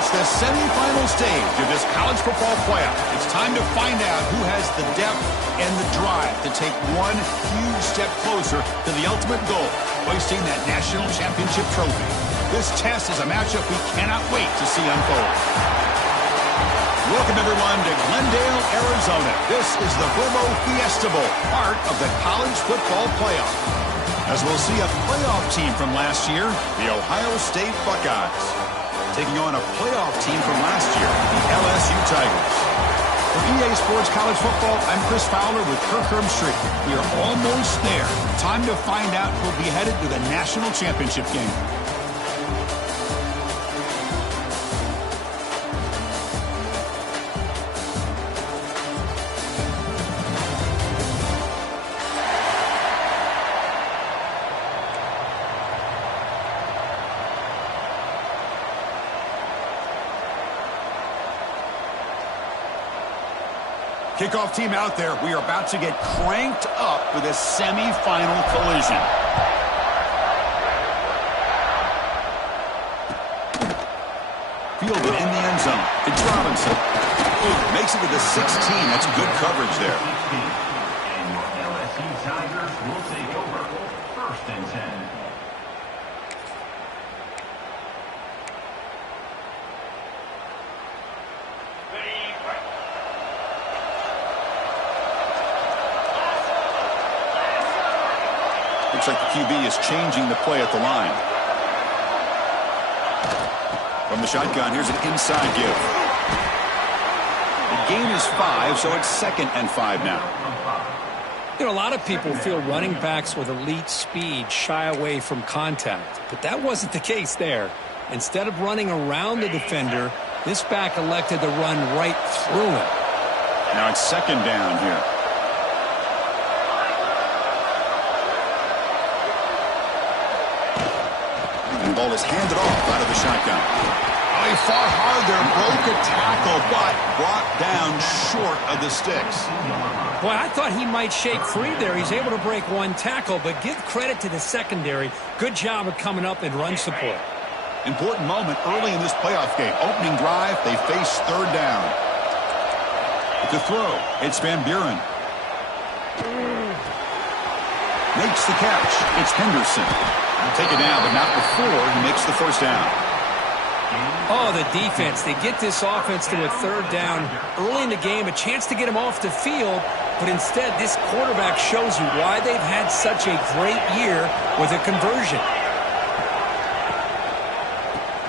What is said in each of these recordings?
reached the semifinal stage of this college football playoff. It's time to find out who has the depth and the drive to take one huge step closer to the ultimate goal, hoisting that national championship trophy. This test is a matchup we cannot wait to see unfold. Welcome, everyone, to Glendale, Arizona. This is the Verbo Fiesta Bowl, part of the college football playoff. As we'll see a playoff team from last year, the Ohio State Buckeyes, taking on a playoff team from last year, the LSU Tigers. For EA Sports College Football, I'm Chris Fowler with Kirk Herbstreit. We are almost there. Time to find out who'll be headed to the national championship game. Kickoff team out there. We are about to get cranked up for this semifinal collision. Fielded in the end zone. It's Robinson. Ooh, makes it to the 16. That's good coverage there. And your LSU Tigers will take over. 1st and 10. Looks like the QB is changing the play at the line. From the shotgun, here's an inside give. The gain is 5, so it's 2nd and 5 now. You know, a lot of people feel running backs with elite speed shy away from contact, but that wasn't the case there. Instead of running around the defender, this back elected to run right through him. Now it's 2nd down here. The ball is handed off out of the shotgun. Oh, he fought hard there, broke a tackle, but brought down short of the sticks. Boy, I thought he might shake free there. He's able to break one tackle, but give credit to the secondary. Good job of coming up and run support. Important moment early in this playoff game. Opening drive, they face 3rd down. To throw, it's Van Buren. Makes the catch. It's Henderson. Take it down, but not before he makes the 1st down. Oh, the defense. They get this offense to a 3rd down early in the game, a chance to get him off the field, but instead this quarterback shows you why they've had such a great year with a conversion.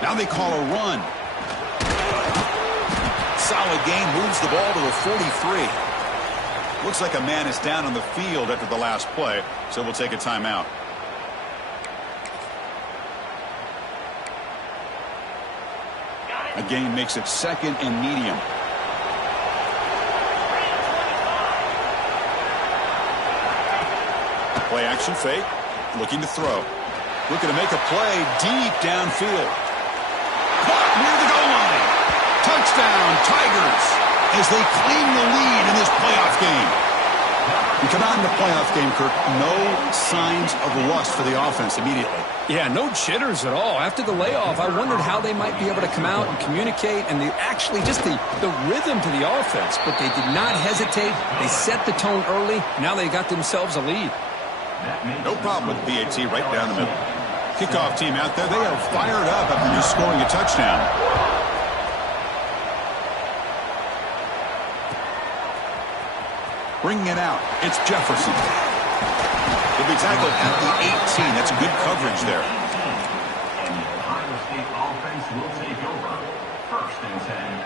Now they call a run. Solid game, moves the ball to the 43. Looks like a man is down on the field after the last play, so we'll take a timeout. A gain makes it 2nd and medium. Play action fake. Looking to throw. Looking to make a play deep downfield. Caught near the goal line. Touchdown, Tigers, as they claim the lead in this playoff game. We come out in the playoff game, Kirk, no signs of rust for the offense immediately. Yeah, no jitters at all. After the layoff, I wondered how they might be able to come out and communicate and actually just the rhythm to the offense. But they did not hesitate. They set the tone early. Now they got themselves a lead. No problem with PAT right down the middle. Kickoff team out there, they are fired up after just scoring a touchdown. Bringing it out, it's Jefferson. He'll be tackled at the 18. That's good coverage there. And the Ohio State offense will take over. 1st and 10.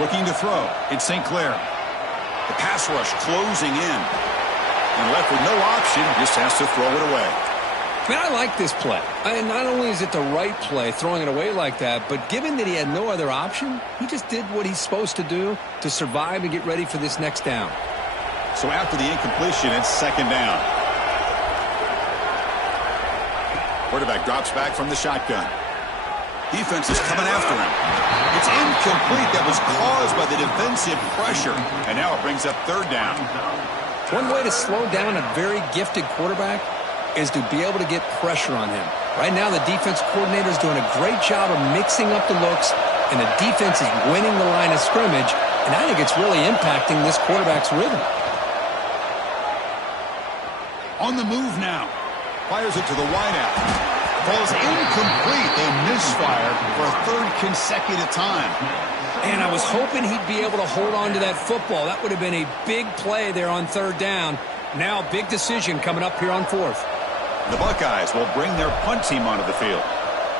Looking to throw. It's St. Clair. The pass rush closing in. And left with no option, just has to throw it away. Man, I like this play. Not only is it the right play, throwing it away like that, but given that he had no other option, he just did what he's supposed to do to survive and get ready for this next down. So after the incompletion, it's 2nd down. Quarterback drops back from the shotgun. Defense is coming after him. It's incomplete. That was caused by the defensive pressure. And now it brings up third down. One way to slow down a very gifted quarterback is to be able to get pressure on him. Right now, the defense coordinator is doing a great job of mixing up the looks, and the defense is winning the line of scrimmage, and I think it's really impacting this quarterback's rhythm. On the move now. Fires it to the wideout. Falls incomplete. They misfire for a third consecutive time. And I was hoping he'd be able to hold on to that football. That would have been a big play there on third down. Now, big decision coming up here on fourth. The Buckeyes will bring their punt team onto the field.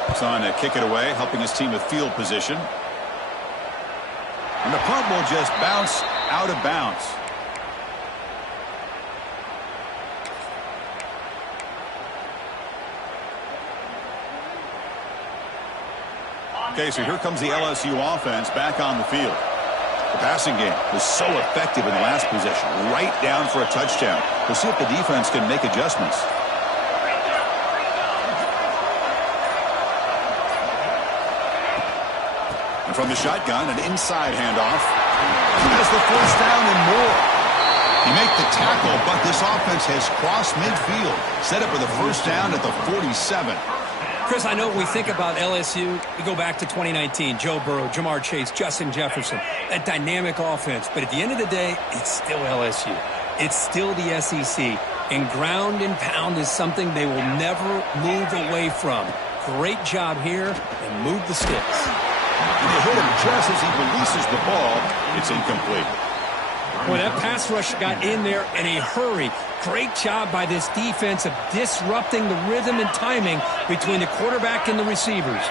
It's on to kick it away, helping his team with field position. And the punt will just bounce out of bounds. Okay, so here comes the LSU offense back on the field. The passing game was so effective in the last possession, right down for a touchdown. We'll see if the defense can make adjustments. And from the shotgun, an inside handoff. Has the first down and more. You make the tackle, but this offense has crossed midfield. Set up for the first down at the 47. Chris, I know when we think about LSU, we go back to 2019, Joe Burrow, Jamar Chase, Justin Jefferson, that dynamic offense. But at the end of the day, it's still LSU. It's still the SEC. And ground and pound is something they will never move away from. Great job here, and move the sticks. And they hit him just as he releases the ball. It's incomplete. Boy, that pass rush got in there in a hurry. Great job by this defense of disrupting the rhythm and timing between the quarterback and the receivers.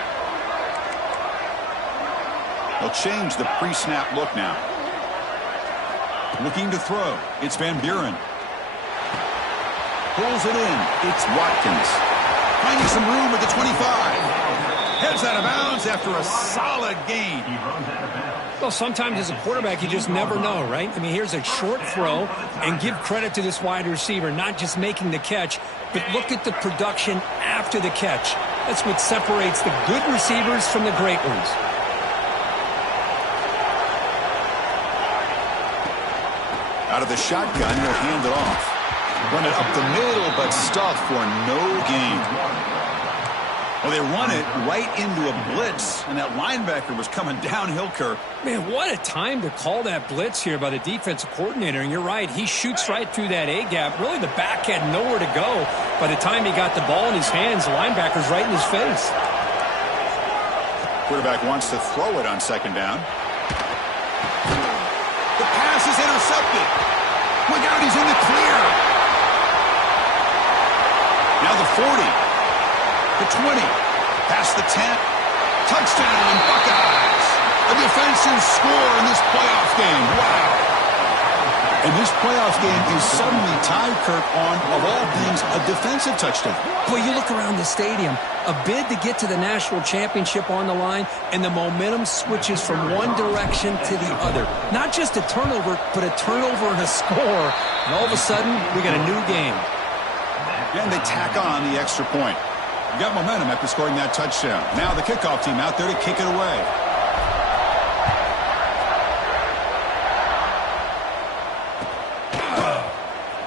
They'll change the pre-snap look now. Looking to throw. It's Van Buren. Pulls it in. It's Watkins. Finding some room at the 25. Heads out of bounds after a solid gain. Well, sometimes as a quarterback, you just never know, right? I mean, here's a short throw, and give credit to this wide receiver, not just making the catch, but look at the production after the catch. That's what separates the good receivers from the great ones. Out of the shotgun, he'll hand it off. Run it up the middle, but stuffed for no gain. Well, they run it right into a blitz, and that linebacker was coming downhill, Kirk. Man, what a time to call that blitz here by the defensive coordinator. And you're right, he shoots right through that A-gap. Really, the back had nowhere to go. By the time he got the ball in his hands, the linebacker's right in his face. Quarterback wants to throw it on second down. The pass is intercepted. Look out, he's in the clear. Now the 40. The 20, past the 10, touchdown, Buckeyes. A defensive score in this playoff game. Wow. And this playoff game is suddenly tied, Kirk, on, of all things, a defensive touchdown. Boy, you look around the stadium, a bid to get to the national championship on the line, and the momentum switches from one direction to the other. Not just a turnover, but a turnover and a score. And all of a sudden, we got a new game. And they tack on the extra point. You got momentum after scoring that touchdown. Now the kickoff team out there to kick it away.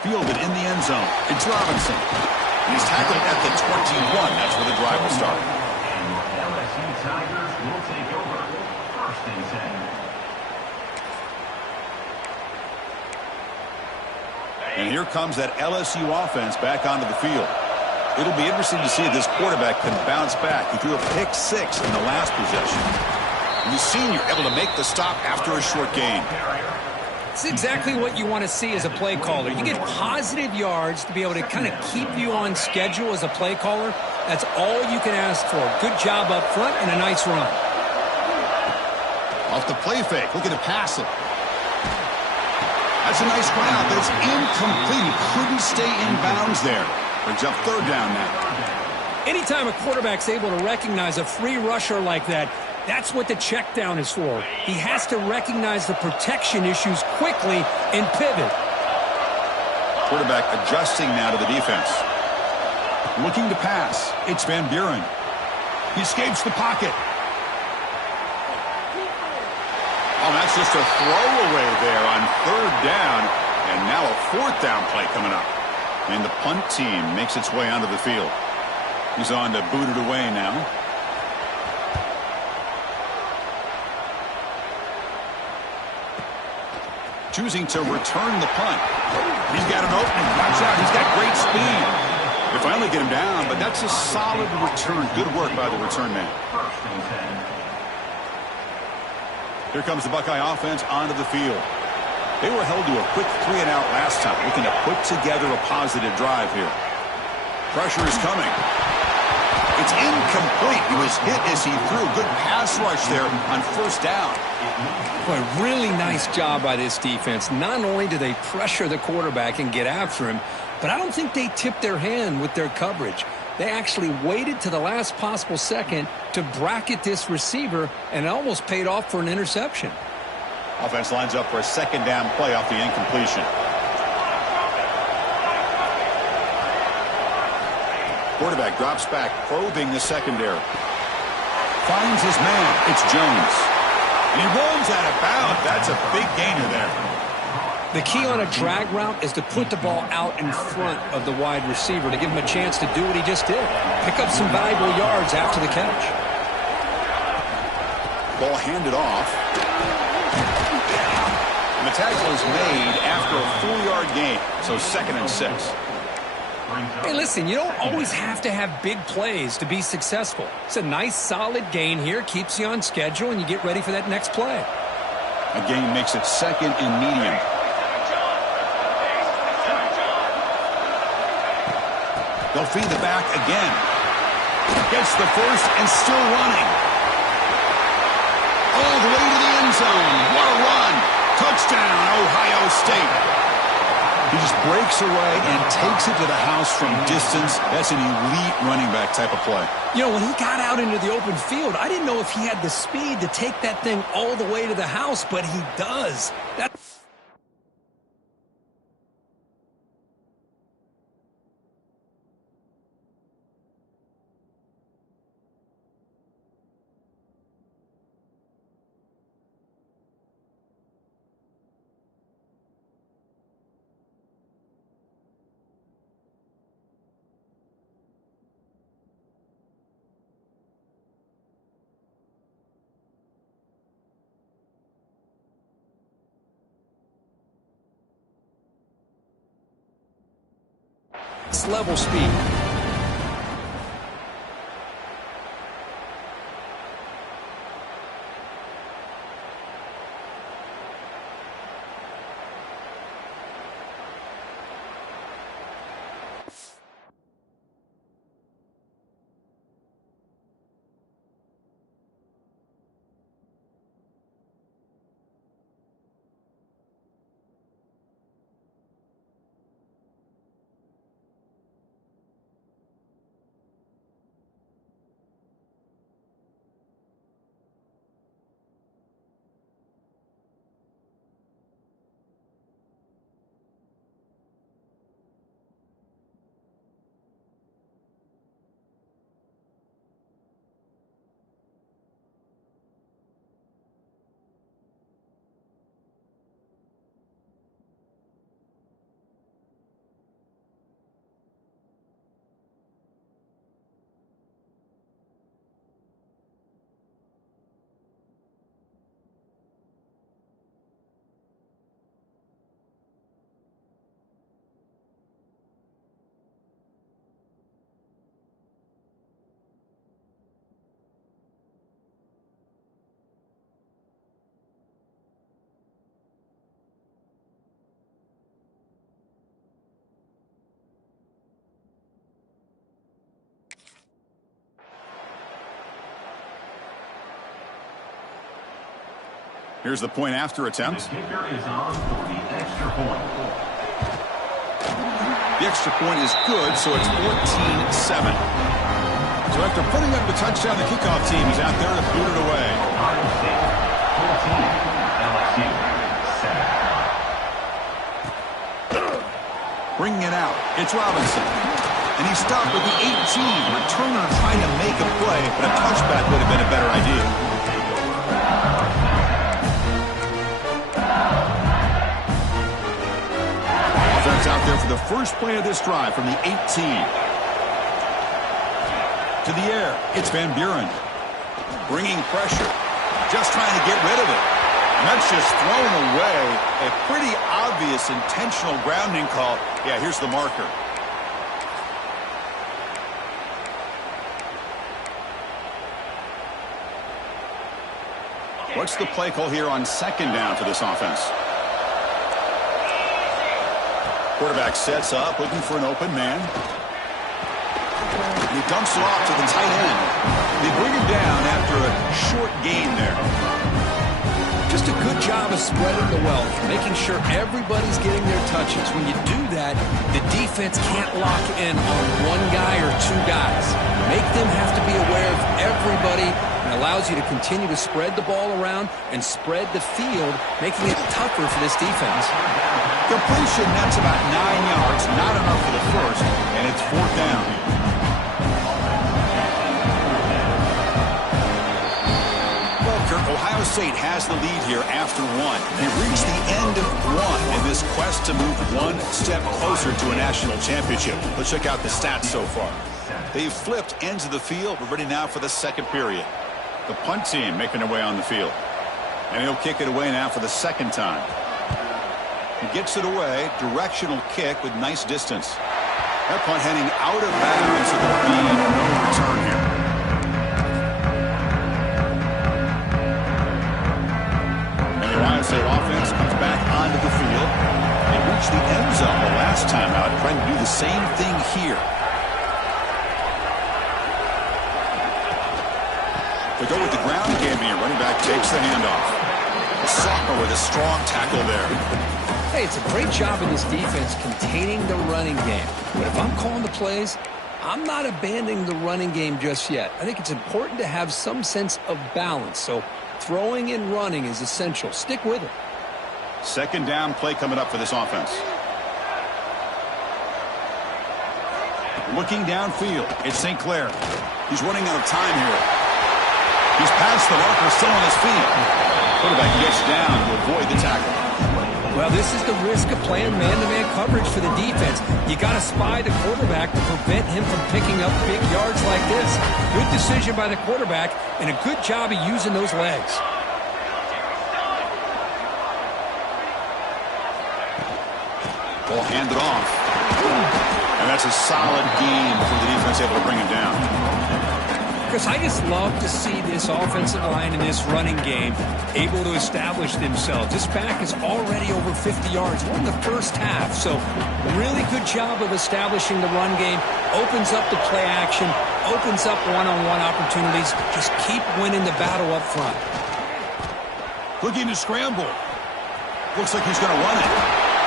Fielded in the end zone. It's Robinson. And he's tackled at the 21. That's where the drive will start. And LSU Tigers will take over. First and 10. And here comes that LSU offense back onto the field. It'll be interesting to see if this quarterback can bounce back. He threw a pick 6 in the last possession. And the senior able to make the stop after a short gain. It's exactly what you want to see as a play caller. You get positive yards to be able to kind of keep you on schedule as a play caller. That's all you can ask for. Good job up front and a nice run. Off the play fake. Looking to pass it. That's a nice route, but it's incomplete. He couldn't stay in bounds there. Brings up third down now. Anytime a quarterback's able to recognize a free rusher like that, that's what the check down is for. He has to recognize the protection issues quickly and pivot. Quarterback adjusting now to the defense. Looking to pass. It's Van Buren. He escapes the pocket. Oh, that's just a throwaway there on 3rd down. And now a 4th down play coming up. And the punt team makes its way onto the field. He's on to boot it away now. Choosing to return the punt. He's got an opening. Watch out. He's got great speed. They finally get him down, but that's a solid return. Good work by the return man. Here comes the Buckeye offense onto the field. They were held to a quick 3-and-out last time, looking to put together a positive drive here. Pressure is coming. It's incomplete. He was hit as he threw. Good pass rush there on 1st down. Boy, really nice job by this defense. Not only do they pressure the quarterback and get after him, but I don't think they tipped their hand with their coverage. They actually waited to the last possible second to bracket this receiver, and it almost paid off for an interception. Offense lines up for a 2nd down play off the incompletion. Quarterback drops back, probing the secondary. Finds his man. It's Jones. And he rolls out of bounds. That's a big gainer there. The key on a drag route is to put the ball out in front of the wide receiver to give him a chance to do what he just did. Pick up some valuable yards after the catch. Ball handed off. And the tackle is made after a 4-yard gain. So 2nd and 6. Hey, listen, you don't always have to have big plays to be successful. It's a nice, solid gain here. Keeps you on schedule, and you get ready for that next play. A gain makes it 2nd and medium. They'll feed the back again. Gets the first and still running. All the way to the end zone. What a run. Touchdown, Ohio State. He just breaks away and takes it to the house from distance. That's an elite running back type of play. You know, when he got out into the open field, I didn't know if he had the speed to take that thing all the way to the house, but he does. Level speed. Here's the point after attempt. The kicker is on for the extra point. The extra point is good, so it's 14-7. So after putting up the touchdown, the kickoff team is out there to boot it away. Ohio State 14, LSU 7. Bringing it out. It's Robinson. And he stopped with the 18. Returner trying to make a play, but a touchback would have been a better idea. Offense out there for the first play of this drive from the 18. To the air, it's Van Buren. Bringing pressure. Just trying to get rid of it. And that's just thrown away. A pretty obvious intentional grounding call. Yeah, here's the marker. What's the play call here on second down for this offense? Quarterback sets up, looking for an open man. And he dumps it off to the tight end. They bring him down after a short gain there. Just a good job of spreading the wealth, making sure everybody's getting their touches. When you do that, the defense can't lock in on one guy or two guys. Make them have to be aware of everybody, and allows you to continue to spread the ball around and spread the field, making it tougher for this defense. Completion, that's about 9 yards, not enough for the first, and it's fourth down. Ohio State has the lead here after one. They've reached the end of one in this quest to move one step closer to a national championship. Let's check out the stats so far. They've flipped ends of the field. We're ready now for the second period. The punt team making their way on the field. And he'll kick it away now for the second time. He gets it away. Directional kick with nice distance. That punt heading out of bounds, so there'll be no return here. Ohio State offense comes back onto the field. They reached the end zone the last time out, trying to do the same thing here. They go with the ground game here. Running back takes the handoff. A sophomore with a strong tackle there. Hey, it's a great job of this defense containing the running game. But if I'm calling the plays, I'm not abandoning the running game just yet. I think it's important to have some sense of balance. So throwing and running is essential. Stick with it. Second down play coming up for this offense. Looking downfield, it's St. Clair. He's running out of time here. He's past the marker, still on his feet. Quarterback gets down to avoid the tackle. Well, this is the risk of playing man-to-man coverage for the defense. You got to spy the quarterback to prevent him from picking up big yards like this. Good decision by the quarterback, and a good job of using those legs. Ball handed off. And that's a solid game before the defense able to bring him down. Chris, I just love to see this offensive line and this running game able to establish themselves. This back is already over 50 yards. We're in the first half, so really good job of establishing the run game. Opens up the play action, opens up one-on-one opportunities. Just keep winning the battle up front. Looking to scramble. Looks like he's going to run it.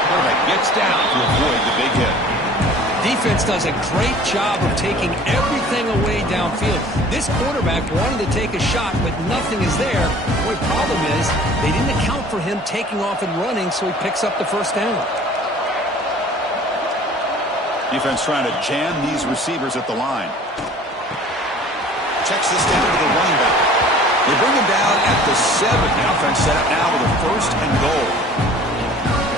Quarterback gets down to avoid the big hit. Defense does a great job of taking everything away downfield. This quarterback wanted to take a shot, but nothing is there. The only problem is they didn't account for him taking off and running, so he picks up the first down. Defense trying to jam these receivers at the line. Checks this down to the running back. They bring him down at the 7. The offense set up now with a first and goal.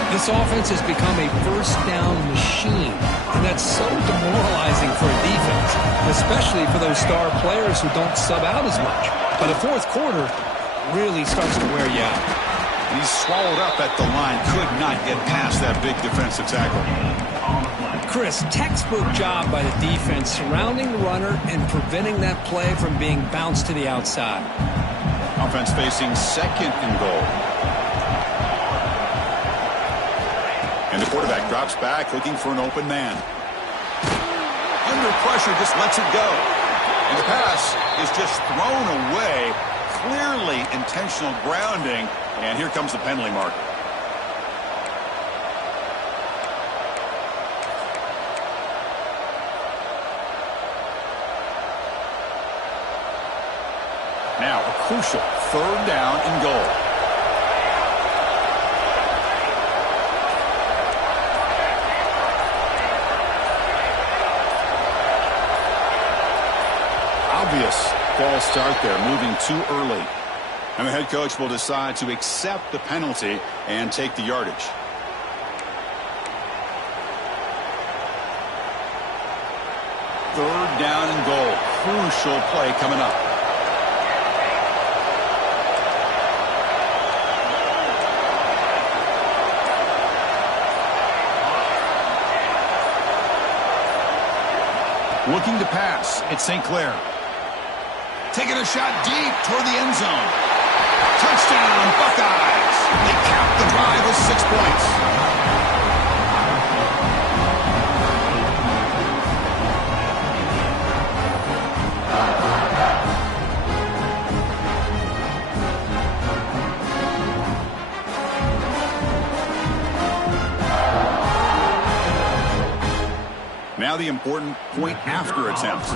This offense has become a first down machine, and that's so demoralizing for a defense, especially for those star players who don't sub out as much. But the fourth quarter really starts to wear you out. He's swallowed up at the line, could not get past that big defensive tackle. Chris, textbook job by the defense surrounding the runner and preventing that play from being bounced to the outside. Offense facing second and goal. And the quarterback drops back, looking for an open man. Under pressure, just lets it go. And the pass is just thrown away. Clearly intentional grounding. And here comes the penalty mark. Now a crucial third down and goal. Obvious false start there, moving too early. And the head coach will decide to accept the penalty and take the yardage. Third down and goal. Crucial play coming up. Looking to pass. It's St. Clair. Taking a shot deep toward the end zone. Touchdown, Buckeyes. They cap the drive with 6 points. Now the important point after attempts.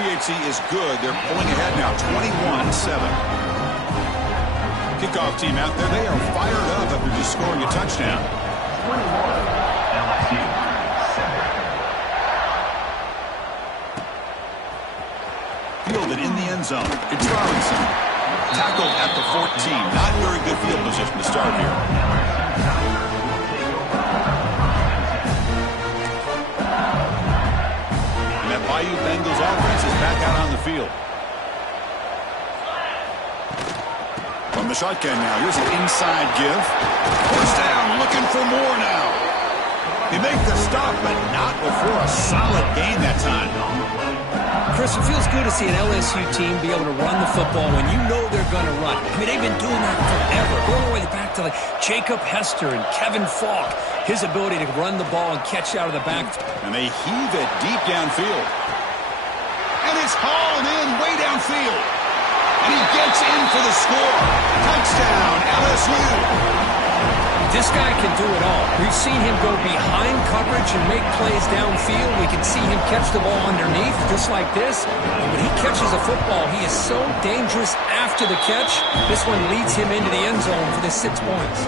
PHC is good. They're pulling ahead now, 21-7. Kickoff team out there. They are fired up after just scoring a touchdown. 21, LSU, 7. Fielded in the end zone. It's Robinson. Tackled at the 14. Not very good field position to start here. Bayou Bengals offense is back out on the field. From the shotgun now, here's an inside give. First down, looking for more now. They make the stop, but not before a solid gain that time. Chris, it feels good to see an LSU team be able to run the football when you know they're going to run. I mean, they've been doing that forever. Going all the way back to like Jacob Hester and Kevin Falk. His ability to run the ball and catch out of the back. And they heave it deep downfield. And it's hauled in way downfield. And he gets in for the score. Touchdown, LSU. This guy can do it all. We've seen him go behind coverage and make plays downfield. We can see him catch the ball underneath, just like this. When he catches a football, he is so dangerous after the catch. This one leads him into the end zone for the 6 points.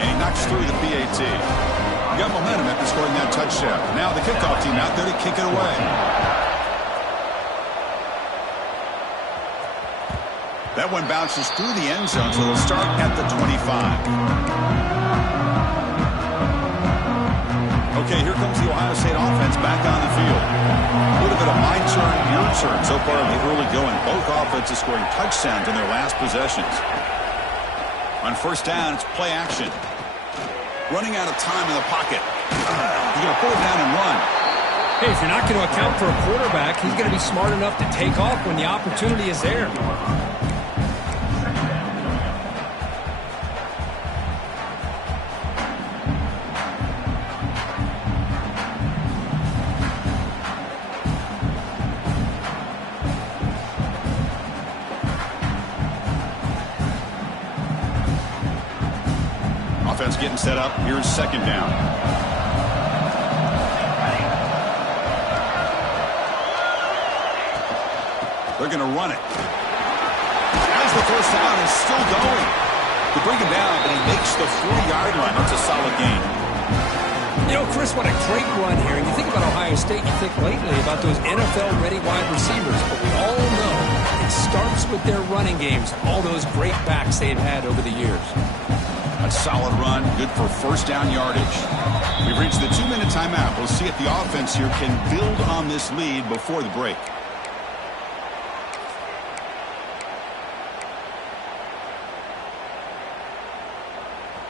And he knocks through the PAT. He got momentum after scoring that touchdown. Now the kickoff team out there to kick it away. That one bounces through the end zone, so they'll start at the 25. Okay, here comes the Ohio State offense back on the field. A little bit of my turn, your turn so far in the early going. Both offenses scoring touchdowns in their last possessions. On first down, it's play action. Running out of time in the pocket. He's going to pull it down and run. Hey, if you're not going to account for a quarterback, he's going to be smart enough to take off when the opportunity is there. Offense getting set up. Here's second down. They're going to run it. As the first down is still going. They bring him down, but he makes the 40-yard line. That's a solid gain. You know, Chris, what a great run here. And you think about Ohio State, you think lately about those NFL-ready wide receivers. But we all know it starts with their running games, all those great backs they've had over the years. A solid run, good for first down yardage. We've reached the 2-minute timeout. We'll see if the offense here can build on this lead before the break.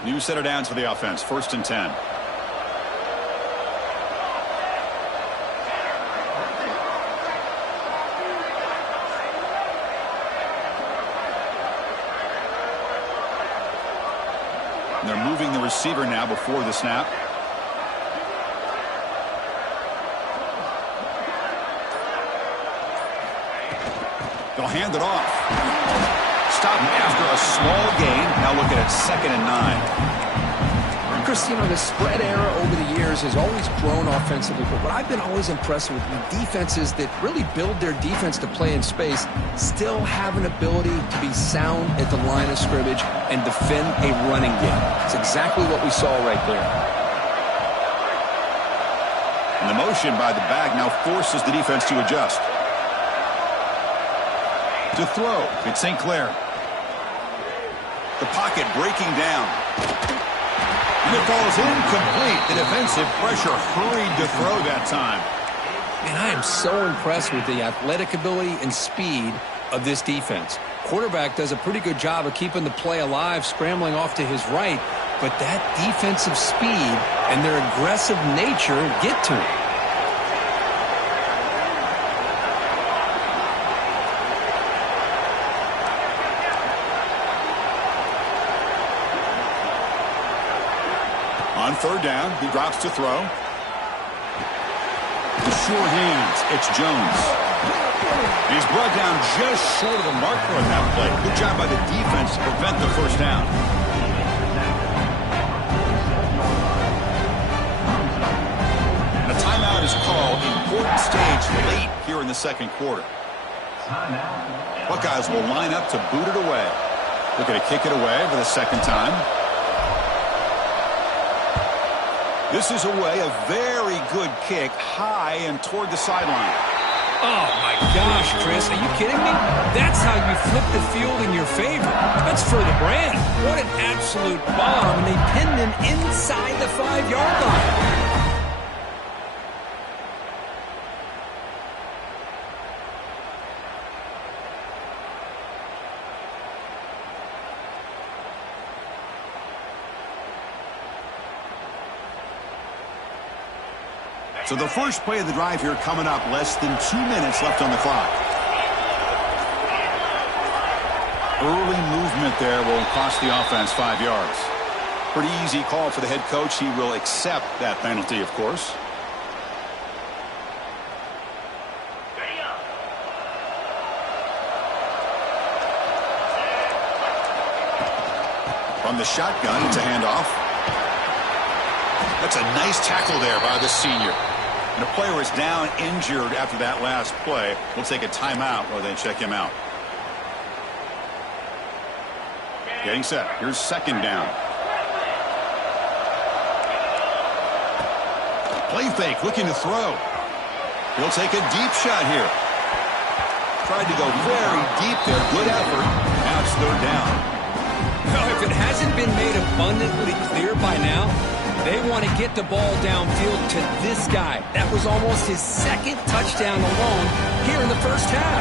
New setter downs for the offense. First and 10. They're moving the receiver now before the snap. They'll hand it off. Stop after a small gain. Now look at it, 2nd and 9. Chris, you know, the spread era over the years has always grown offensively, but what I've been always impressed with defenses that really build their defense to play in space still have an ability to be sound at the line of scrimmage and defend a running game. It's exactly what we saw right there. And the motion by the back now forces the defense to adjust. To throw, it's St. Clair. The pocket breaking down. And it falls incomplete. The defensive pressure hurried to throw that time. And I am so impressed with the athletic ability and speed of this defense. Quarterback does a pretty good job of keeping the play alive, scrambling off to his right, but that defensive speed and their aggressive nature get to him. On third down, he drops to throw. The sure hands, it's Jones. He's brought down just short of the marker on that play. Good job by the defense to prevent the first down. And a timeout is called. Important stage late here in the second quarter. Buckeyes will line up to boot it away. Looking to kick it away for the second time. This is away, a very good kick, high and toward the sideline. Oh, my gosh, Chris, are you kidding me? That's how you flip the field in your favor. That's for the brand. What an absolute bomb, and they pinned him inside the 5-yard line. So the first play of the drive here coming up, less than 2 minutes left on the clock. Early movement there will cost the offense 5 yards. Pretty easy call for the head coach. He will accept that penalty, of course. From the shotgun, it's a handoff. That's a nice tackle there by the senior. And a player is down injured after that last play. We'll take a timeout while they check him out. Getting set. Here's second down. Play fake, looking to throw. He'll take a deep shot here. Tried to go very deep there. Good effort. Now it's third down. Well, if it hasn't been made abundantly clear by now, they want to get the ball downfield to this guy. That was almost his second touchdown alone here in the first half.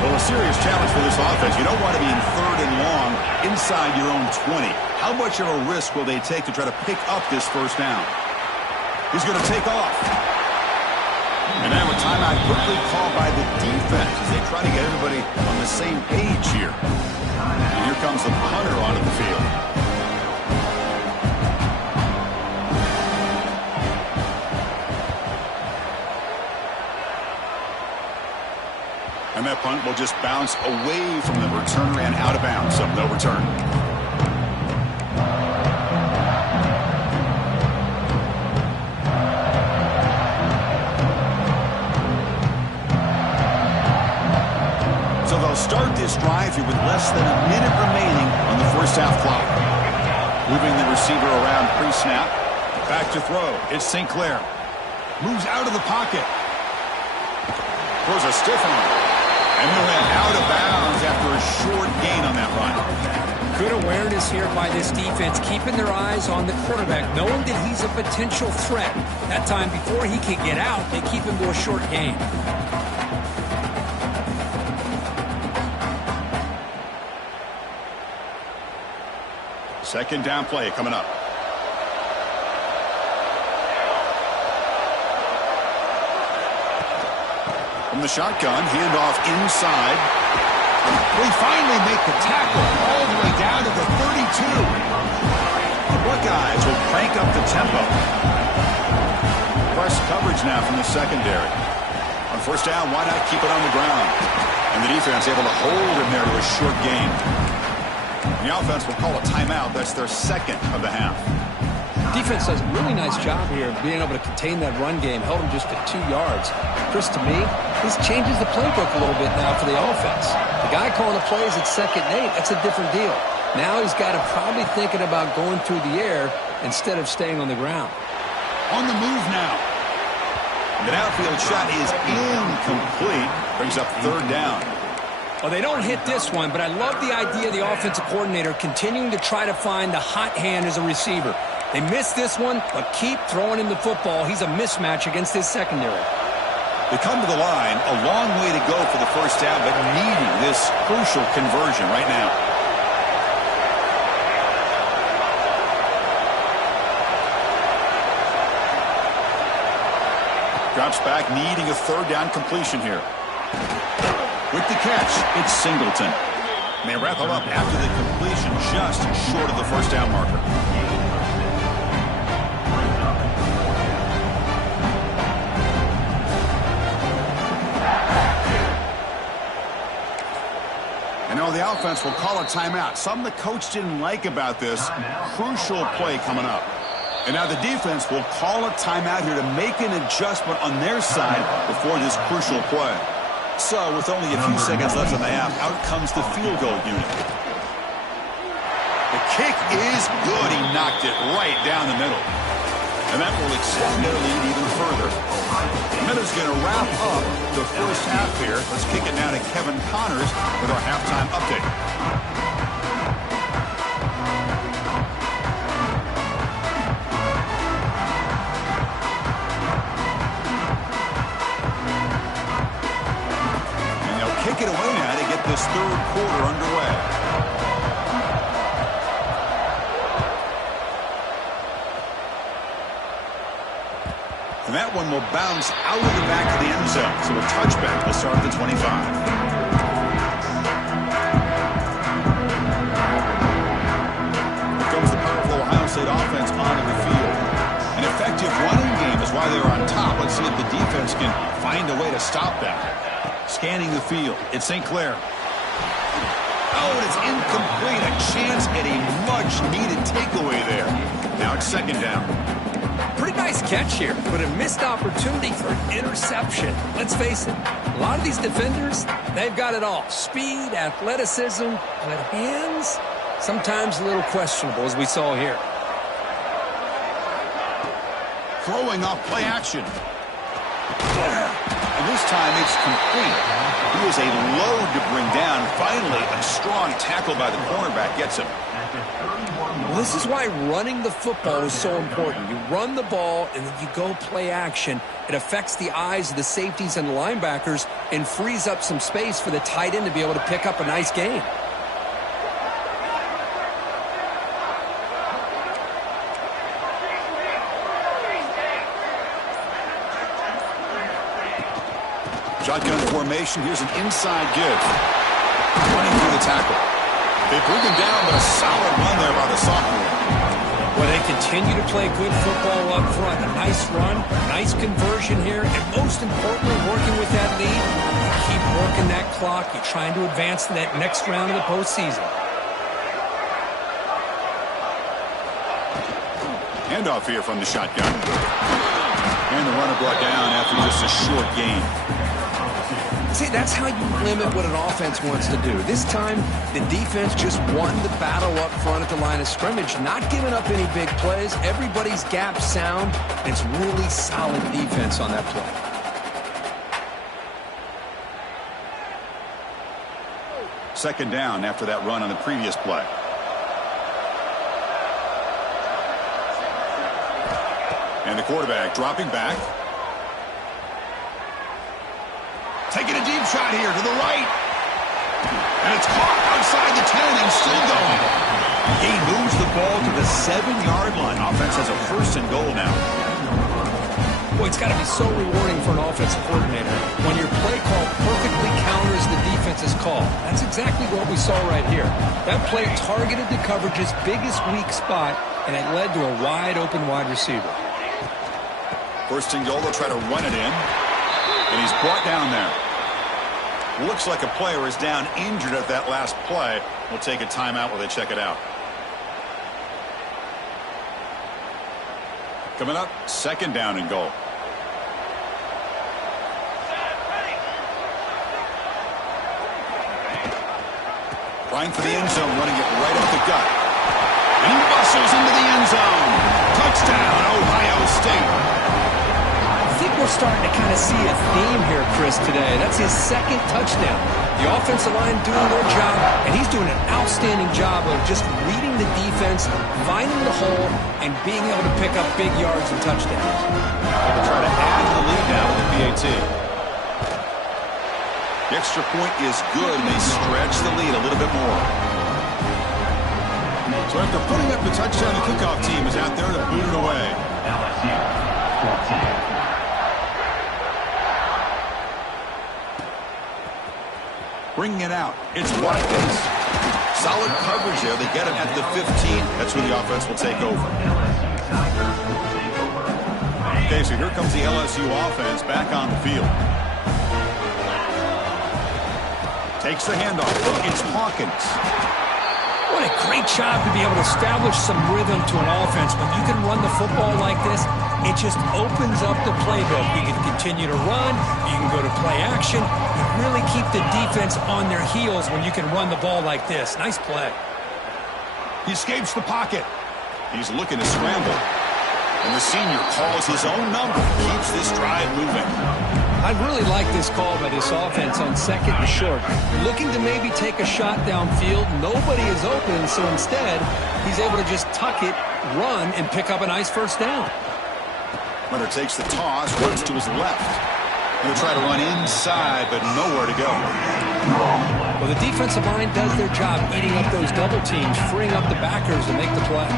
Well, a serious challenge for this offense. You don't want to be in third and long inside your own 20. How much of a risk will they take to try to pick up this first down? He's going to take off. And now a timeout quickly called by the defense as they try to get everybody on the same page here. And here comes the punter onto the field. And that punt will just bounce away from the returner and out of bounds, so no return. So they'll start this drive here with less than a minute remaining on the first half clock. Moving the receiver around pre-snap. Back to throw. It's St. Clair. Moves out of the pocket. Throws a stiff arm. And he went out of bounds after a short gain on that run. Good awareness here by this defense, keeping their eyes on the quarterback, knowing that he's a potential threat. That time before he can get out, they keep him to a short gain. Second down play coming up. From the shotgun, handoff inside. We finally make the tackle all the way down to the 32. The Buckeyes will crank up the tempo. Press coverage now from the secondary. On first down, why not keep it on the ground? And the defense able to hold him there to a short gain. The offense will call a timeout. That's their second of the half. Defense does a really nice job here of being able to contain that run game, held him just to 2 yards. Chris, to me, this changes the playbook a little bit now for the offense. The guy calling the plays at 2nd and 8, that's a different deal. Now he's got to probably thinking about going through the air instead of staying on the ground. On the move now. The downfield shot is incomplete. Brings up third down. Well, they don't hit this one, but I love the idea of the offensive coordinator continuing to try to find the hot hand as a receiver. They missed this one, but keep throwing him the football. He's a mismatch against his secondary. They come to the line, a long way to go for the first down, but needing this crucial conversion right now. Drops back, needing a third down completion here. With the catch, it's Singleton. And they wrap him up after the completion, just short of the first down marker. And now the offense will call a timeout. Something the coach didn't like about this. Crucial play coming up. And now the defense will call a timeout here to make an adjustment on their side before this crucial play. So, with only a few seconds left in the half, out comes the field goal unit. The kick is good. He knocked it right down the middle. And that will extend their lead even further. And that is going to wrap up the first half here. Let's kick it now to Kevin Connors with our halftime update. Kick it away now to get this third quarter underway. And that one will bounce out of the back of the end zone. So a touchback will start at the 25. Here comes the powerful Ohio State offense onto the field. An effective running game is why they're on top. Let's see if the defense can find a way to stop that. Scanning the field. It's St. Clair. Oh, and it's incomplete. A chance at a much-needed takeaway there. Now it's second down. Pretty nice catch here, but a missed opportunity for an interception. Let's face it, a lot of these defenders, they've got it all. Speed, athleticism, but hands, sometimes a little questionable, as we saw here. Throwing off play action. And this time it's complete. He was a load to bring down. Finally, a strong tackle by the cornerback gets him. Well, this is why running the football is so important. You run the ball, and then you go play action. It affects the eyes of the safeties and the linebackers and frees up some space for the tight end to be able to pick up a nice gain. Shotgun formation. Here's an inside give. Running through the tackle. They bring him down, but a solid run there by the sophomore. Well, they continue to play good football up front. A nice run, nice conversion here, and most importantly, working with that lead, you keep working that clock. You're trying to advance to that next round of the postseason. Handoff here from the shotgun. And the runner brought down after just a short gain. See, that's how you limit what an offense wants to do. This time, the defense just won the battle up front at the line of scrimmage, not giving up any big plays. Everybody's gap sound, and it's really solid defense on that play. Second down after that run on the previous play. And the quarterback dropping back. Taking a deep shot here to the right. And it's caught outside the 10 and still going. He moves the ball to the 7-yard line. Offense has a first and goal now. Boy, it's got to be so rewarding for an offensive coordinator when your play call perfectly counters the defense's call. That's exactly what we saw right here. That play targeted the coverage's biggest weak spot, and it led to a wide-open wide receiver. First and goal, they'll try to run it in. And he's brought down there. Looks like a player is down injured at that last play. We'll take a timeout while they check it out. Coming up, second down and goal. Trying for the end zone, running it right up the gut. And he muscles into the end zone. Touchdown, Ohio State. I think we're starting to kind of see a theme here, Chris, today. That's his second touchdown. The offensive line doing their job, and he's doing an outstanding job of just reading the defense, finding the hole, and being able to pick up big yards and touchdowns. They'll try to add to the lead now with the PAT. The extra point is good, and they stretch the lead a little bit more. So after putting up the touchdown, the kickoff team is out there to boot it away. LSU, 14. Bringing it out. It's Watkins. Solid coverage there. They get him at the 15. That's where the offense will take over. Okay, so here comes the LSU offense back on the field. Takes the handoff. It's Hawkins. What a great job to be able to establish some rhythm to an offense. When you can run the football like this, it just opens up the playbook. You can continue to run. You can go to play action. You really keep the defense on their heels when you can run the ball like this. Nice play. He escapes the pocket. He's looking to scramble. And the senior calls his own number. Keeps this drive moving. I really like this call by this offense on second and short. Looking to maybe take a shot downfield. Nobody is open, so instead, he's able to just tuck it, run, and pick up a nice first down. Runner takes the toss, runs to his left. Going to try to run inside, but nowhere to go. Well, the defensive line does their job eating up those double teams, freeing up the backers to make the play.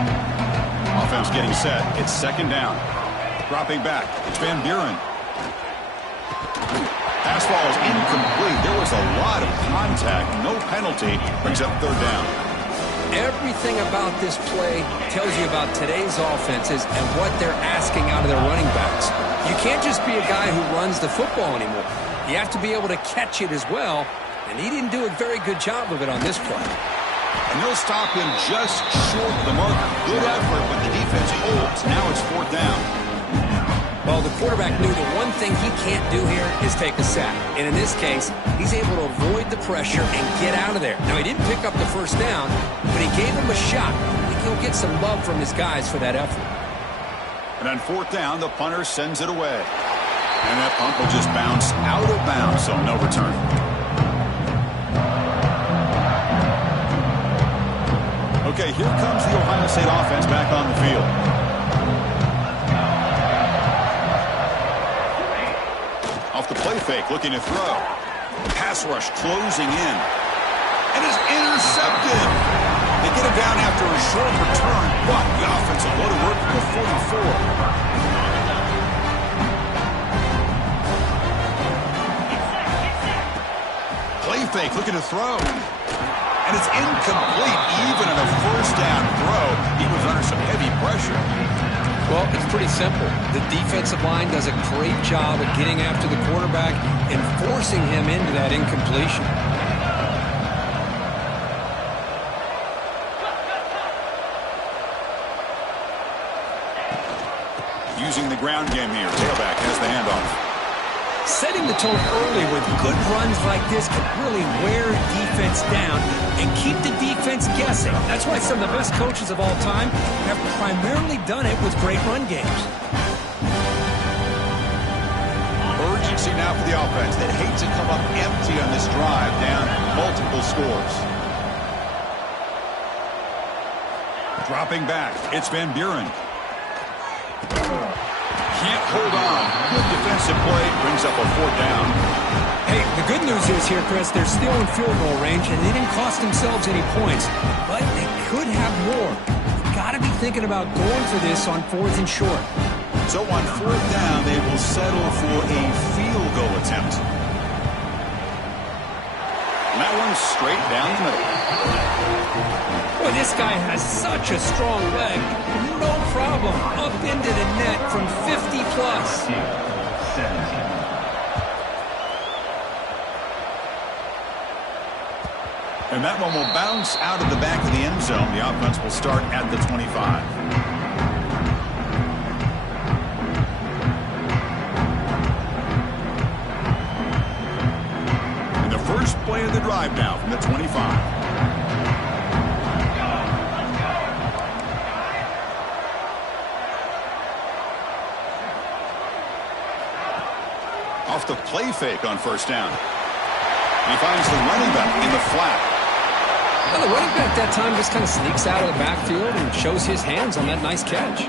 Offense getting set. It's second down. Dropping back. It's Van Buren. Pass ball is incomplete. There was a lot of contact. No penalty. Brings up third down. Everything about this play tells you about today's offenses and what they're asking out of their running backs. You can't just be a guy who runs the football anymore. You have to be able to catch it as well, and he didn't do a very good job of it on this play. And they'll stop him just short of the mark. Good effort, but the defense holds. Now it's fourth down. Well, the quarterback knew the one thing he can't do here is take a sack. And in this case, he's able to avoid the pressure and get out of there. Now, he didn't pick up the first down, but he gave him a shot. I think he'll get some love from his guys for that effort. And on fourth down, the punter sends it away. And that punt will just bounce out of bounds, so no return. Okay, here comes the Ohio State offense back on the field. Off the play fake, looking to throw. Pass rush closing in. And is intercepted. They get him down after a short return, but the offensive go to work at the 44. Play fake, looking to throw. And it's incomplete, even on a first down throw. He was under some heavy pressure. Well, it's pretty simple. The defensive line does a great job of getting after the quarterback and forcing him into that incompletion. Using the ground game here. Tailback has the handoff. Setting the tone early with good runs like this can really wear defense down and keep the defense guessing. That's why some of the best coaches of all time have primarily done it with great run games. Urgency now for the offense. They'd hate to come up empty on this drive, down multiple scores. Dropping back, it's Van Buren. Can't hold on. Good defensive play. Brings up a fourth down. Hey, the good news is here, Chris, they're still in field goal range, and they didn't cost themselves any points. But they could have more. Got to be thinking about going for this on fourth and short. So on fourth down, they will settle for a field goal attempt. And that one's straight down the middle. Boy, this guy has such a strong leg. No problem. Up into the net from 50 plus. 17. And that one will bounce out of the back of the end zone. The offense will start at the 25. And the first play of the drive now from the 25. Off the play fake on first down. He finds the running back in the flat. Well, the running back that time just kind of sneaks out of the backfield and shows his hands on that nice catch.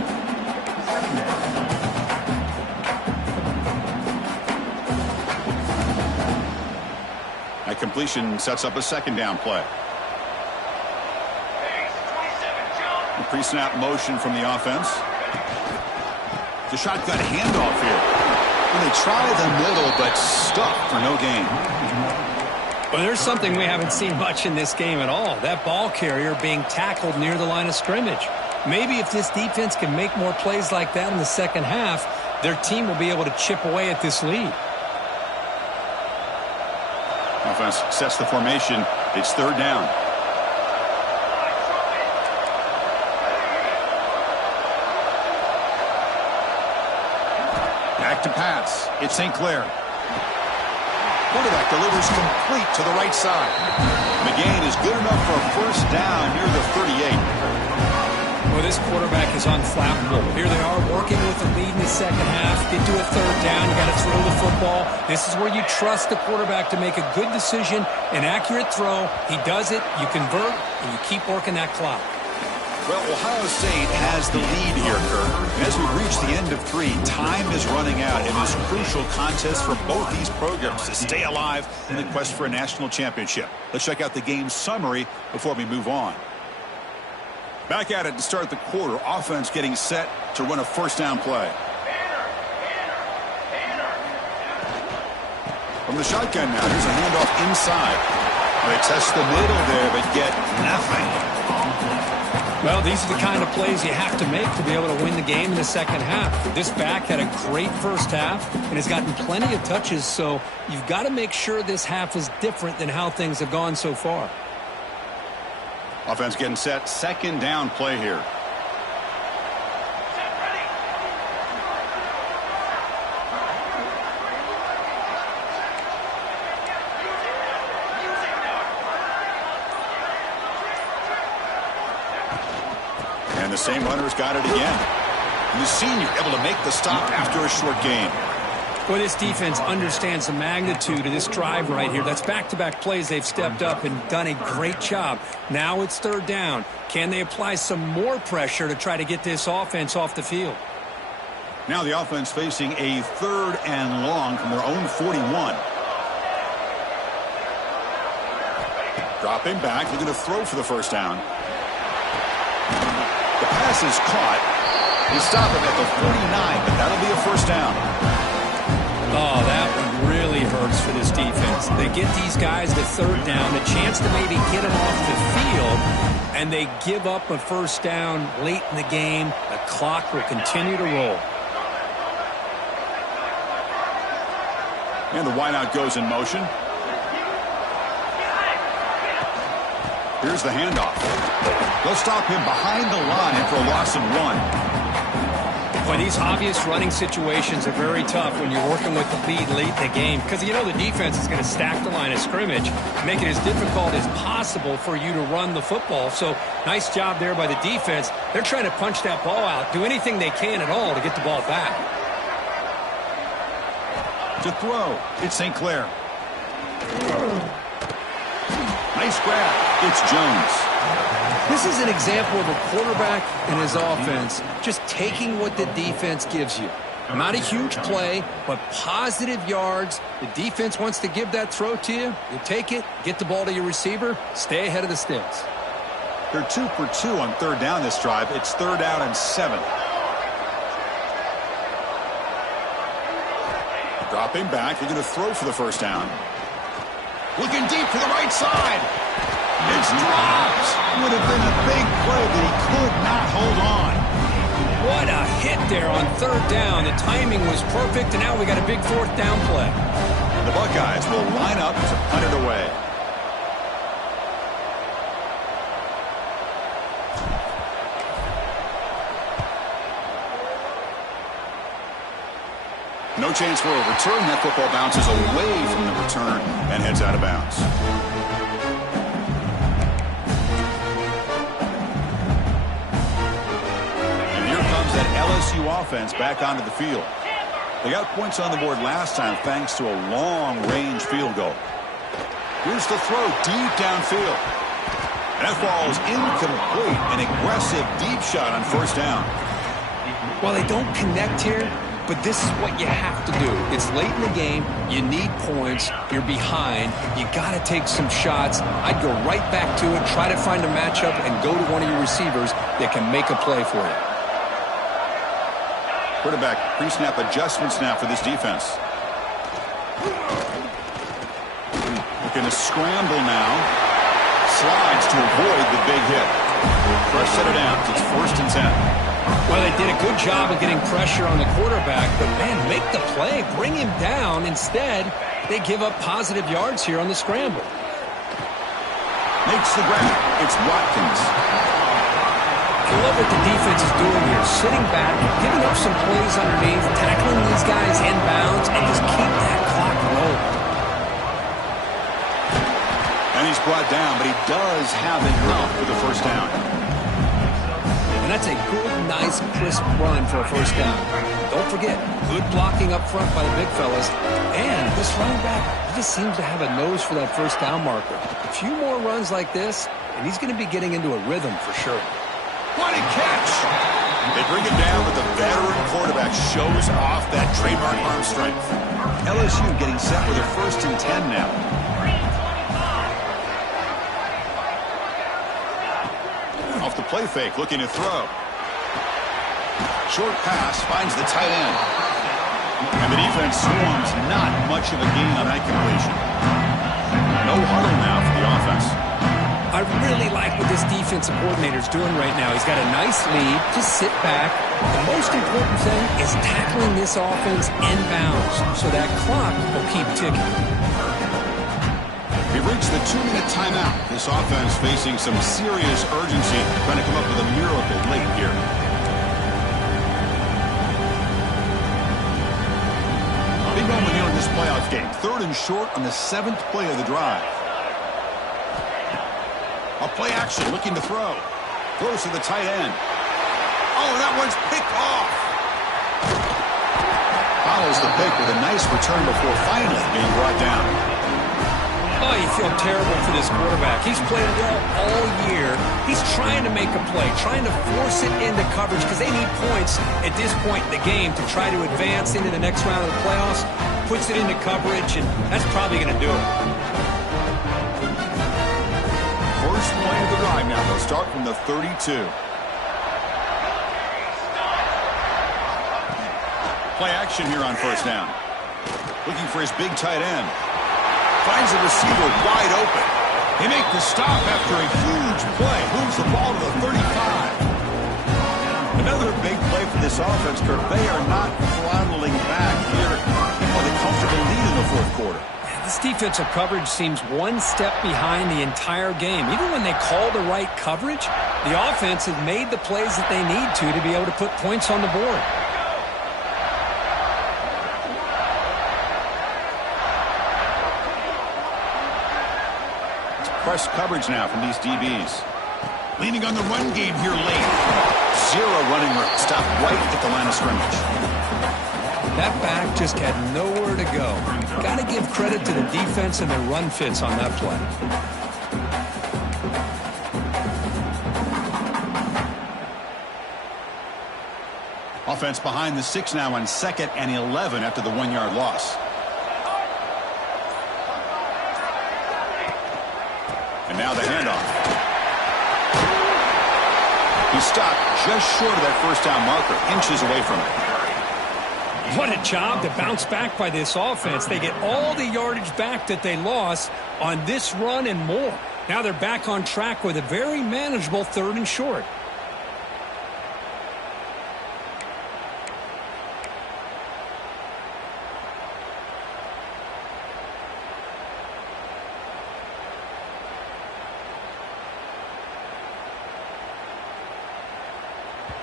That completion sets up a second down play. The pre-snap motion from the offense. The shotgun handoff here. And they try the middle, but stuck for no gain. Well, there's something we haven't seen much in this game at all. That ball carrier being tackled near the line of scrimmage. Maybe if this defense can make more plays like that in the second half, their team will be able to chip away at this lead. Offense sets the formation. It's third down. Back to pass. It's St. Clair. Quarterback delivers complete to the right side. McGain is good enough for a first down near the 38. Well, this quarterback is unflappable. Here they are working with the lead in the second half. Get to a third down. You got to throw the football. This is where you trust the quarterback to make a good decision, an accurate throw. He does it. You convert, and you keep working that clock. Well, Ohio State has the lead here, Kirk. As we reach the end of 3, time is running out in this crucial contest for both these programs to stay alive in the quest for a national championship. Let's check out the game summary before we move on. Back at it to start the quarter. Offense getting set to run a first down play. From the shotgun now, here's a handoff inside. They test the middle there, but get nothing. Well, these are the kind of plays you have to make to be able to win the game in the second half. This back had a great first half and has gotten plenty of touches, so you've got to make sure this half is different than how things have gone so far. Offense getting set. Second down play here. And the same runner's got it again. And the senior able to make the stop after a short gain. Well, this defense understands the magnitude of this drive right here. That's back-to-back plays. They've stepped up and done a great job. Now it's third down. Can they apply some more pressure to try to get this offense off the field? Now the offense facing a third and long from their own 41. Dropping back, looking to throw for the first down. The pass is caught. They stop him at the 49, but that'll be a first down. Oh, that one really hurts for this defense. They get these guys to third down, a chance to maybe get them off the field, and they give up a first down late in the game. The clock will continue to roll. And the wideout goes in motion. Here's the handoff. They'll stop him behind the line for a loss of 1. Well, these obvious running situations are very tough when you're working with the lead late in the game because you know the defense is going to stack the line of scrimmage, make it as difficult as possible for you to run the football. So nice job there by the defense. They're trying to punch that ball out, do anything they can at all to get the ball back. To throw, it's St. Clair. Nice grab. It's Jones. This is an example of a quarterback and his offense just taking what the defense gives you. Not a huge play, but positive yards. The defense wants to give that throw to you. You take it, get the ball to your receiver, stay ahead of the sticks. They're 2 for 2 on third down this drive. It's third down and 7. Dropping back, they're going to throw for the first down. Looking deep to the right side. It's dropped. Would have been a big play, but he could not hold on. What a hit there on third down. The timing was perfect, and now we got a big fourth down play. The Buckeyes will line up to punt it away. No chance for a return. That football bounces away from the return and heads out of bounds. And here comes that LSU offense back onto the field. They got points on the board last time thanks to a long-range field goal. Here's the throw deep downfield. And that falls incomplete. An aggressive deep shot on first down. Well, they don't connect here, but this is what you have to do. It's late in the game. You need points. You're behind. You got to take some shots. I'd go right back to it, try to find a matchup, and go to one of your receivers that can make a play for you. Quarterback pre-snap adjustments now for this defense. Looking to scramble now. Slides to avoid the big hit. First set of downs. It's 1st and 10. Well, they did a good job of getting pressure on the quarterback, but, man, make the play. Bring him down. Instead, they give up positive yards here on the scramble. Makes the grab. It's Watkins. I love what the defense is doing here. Sitting back, giving up some plays underneath, tackling these guys inbounds, and just keep that clock rolling. And he's brought down, but he does have enough for the first down. And that's a good, nice, crisp run for a first down. Don't forget, good blocking up front by the big fellas. And this running back, he just seems to have a nose for that first down marker. A few more runs like this, and he's going to be getting into a rhythm for sure. What a catch! They bring it down, but the veteran quarterback shows off that trademark arm strength. LSU getting set with a 1st and 10 now. Off the play fake, looking to throw. Short pass finds the tight end. And the defense swarms, not much of a gain on that completion. No huddle now for the offense. I really like what this defensive coordinator is doing right now. He's got a nice lead. Just sit back. The most important thing is tackling this offense inbounds so that clock will keep ticking. We reached the 2-minute timeout. This offense facing some serious urgency, trying to come up with a miracle late here. Big moment here in this playoff game. 3rd and short on the 7th play of the drive. A play action, looking to throw. Throws to the tight end. Oh, that one's picked off. Follows the pick with a nice return before finally being brought down. Oh, you feel terrible for this quarterback. He's played well all year. He's trying to make a play, trying to force it into coverage because they need points at this point in the game to try to advance into the next round of the playoffs. Puts it into coverage, and that's probably going to do it. First play of the drive now. They'll start from the 32. Play action here on first down. Looking for his big tight end. Finds the receiver wide open. They make the stop after a huge play. Moves the ball to the 35. Another big play for this offense, Kirk. They are not throttling back here for the comfortable lead in the 4th quarter. This defensive coverage seems one step behind the entire game. Even when they call the right coverage, the offense has made the plays that they need to be able to put points on the board. It's press coverage now from these DBs. Leaning on the run game here late. Zero running room. Stop right at the line of scrimmage. That back just had nowhere to go. Got to give credit to the defense and their run fits on that play. Offense behind the 6 now on 2nd and 11 after the 1-yard loss. And now the handoff. He stopped just short of that first down marker, inches away from it. What a job to bounce back by this offense. They get all the yardage back that they lost on this run and more. Now they're back on track with a very manageable 3rd and short.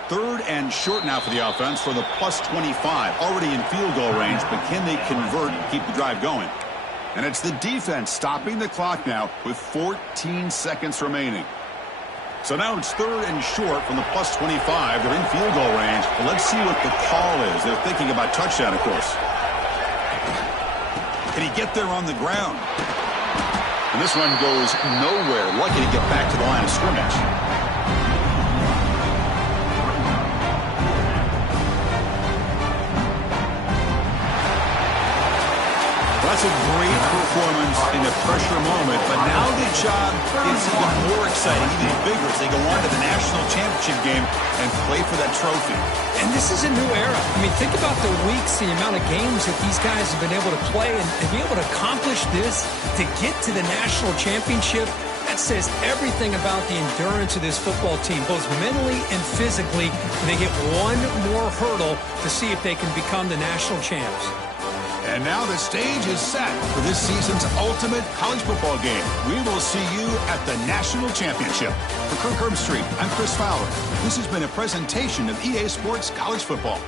Third and short now for the offense for the +25. Already in field goal range, but can they convert and keep the drive going? And it's the defense stopping the clock now with 14 seconds remaining. So now it's 3rd and short from the plus 25. They're in field goal range. But let's see what the call is. They're thinking about touchdown, of course. Can he get there on the ground? And this run goes nowhere. Lucky to get back to the line of scrimmage. That's a great performance in a pressure moment, but now the job is even more exciting, even bigger as they go on to the national championship game and play for that trophy. And this is a new era. I mean, think about the weeks, the amount of games that these guys have been able to play and be able to accomplish this, to get to the national championship. That says everything about the endurance of this football team, both mentally and physically. They get one more hurdle to see if they can become the national champs. And now the stage is set for this season's ultimate college football game. We will see you at the national championship. For Kirk Herbstreit, I'm Chris Fowler. This has been a presentation of EA Sports College Football.